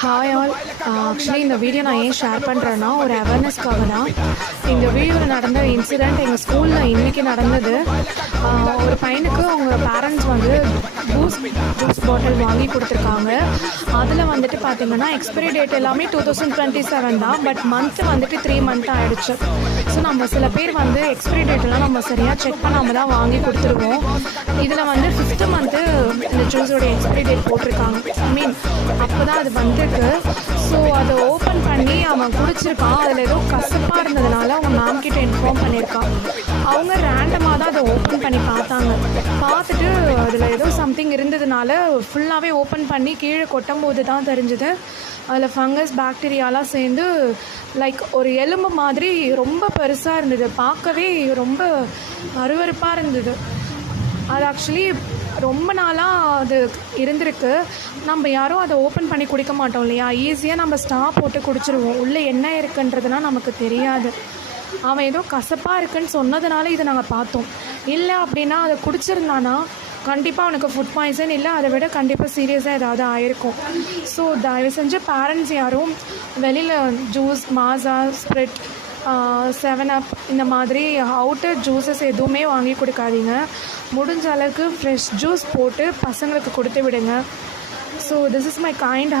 Hi all. Actually இந்த video நான் ஏன் ஷேர் பண்ணுறேன்னா ஒரு அவேர்னஸ்க்காக தான். எங்கள் வீடியோவில் நடந்த இன்சிடெண்ட் எங்கள் ஸ்கூலில் இன்றைக்கி நடந்தது. ஒரு பையனுக்கு அவங்க பேரண்ட்ஸ் வந்து ஜூஸ் பாட்டில் வாங்கி கொடுத்துருக்காங்க. அதில் வந்துட்டு பார்த்திங்கன்னா எக்ஸ்பைரி டேட் எல்லாமே 2027 தான். பட் மந்த்து வந்துட்டு 3 மந்த் ஆகிடுச்சு. ஸோ நம்ம சில பேர் வந்து எக்ஸ்பைரி டேட்டெல்லாம் நம்ம சரியாக செக் பண்ணாமல் தான் வாங்கி கொடுத்துருவோம். இதில் வந்து 5th மந்த்து இந்த ஜூஸோடைய எக்ஸ்பைரி டேட் போட்டிருக்காங்க. ஐ மீன் அப்போ தான் அது வந்திருக்கு. ஸோ அதை ஓப்பன் பண்ணி அவன் குடிச்சிருக்கான். அதில் ஏதோ கசப்பாக இருந்ததுனால அவங்க மேம் கிட்ட இன்ஃபார்ம் பண்ணியிருக்கான். அவங்க ரேண்டமாக தான் அதை ஓப்பன் பண்ணி பார்த்தாங்க. பார்த்துட்டு அதில் ஏதோ சம்திங் இருந்ததுனால ஃபுல்லாகவே ஓப்பன் பண்ணி கீழே கொட்டும் போது தான் தெரிஞ்சுது அதில் ஃபங்கஸ் பாக்டீரியாலாம் சேர்ந்து லைக் ஒரு எலும்பு மாதிரி ரொம்ப பெருசாக இருந்தது. பார்க்கவே ரொம்ப அருவருப்பாக இருந்தது. அது ஆக்சுவலி ரொம்ப நாளாக அது இருந்திருக்கு. நம்ம யாரும் அதை ஓப்பன் பண்ணி குடிக்க மாட்டோம் இல்லையா? ஈஸியாக நம்ம ஸ்டா போட்டு குடிச்சிருவோம். உள்ளே என்ன இருக்குன்றதுனா நமக்கு தெரியாது. அவன் ஏதோ கசப்பாக இருக்குன்னு சொன்னதுனால இதை நாங்கள் பார்த்தோம். இல்லை அப்படின்னா அதை குடிச்சிருந்தானா கண்டிப்பாக அவனுக்கு ஃபுட் பாய்சன் இல்லை அதை விட கண்டிப்பாக சீரியஸாக ஏதாவது ஆயிருக்கும். ஸோ தயவு செஞ்சு பேரண்ட்ஸ் யாரும் வெளியில் ஜூஸ், மாசா, ஸ்ப்ரிட், 7up இந்த மாதிரி அவுட்டர் ஜூஸஸ் எதுவுமே வாங்கி கொடுக்காதீங்க. முடிஞ்ச அளவுக்கு ஃப்ரெஷ் ஜூஸ் போட்டு பசங்களுக்கு கொடுத்து விடுங்க. So this is my kind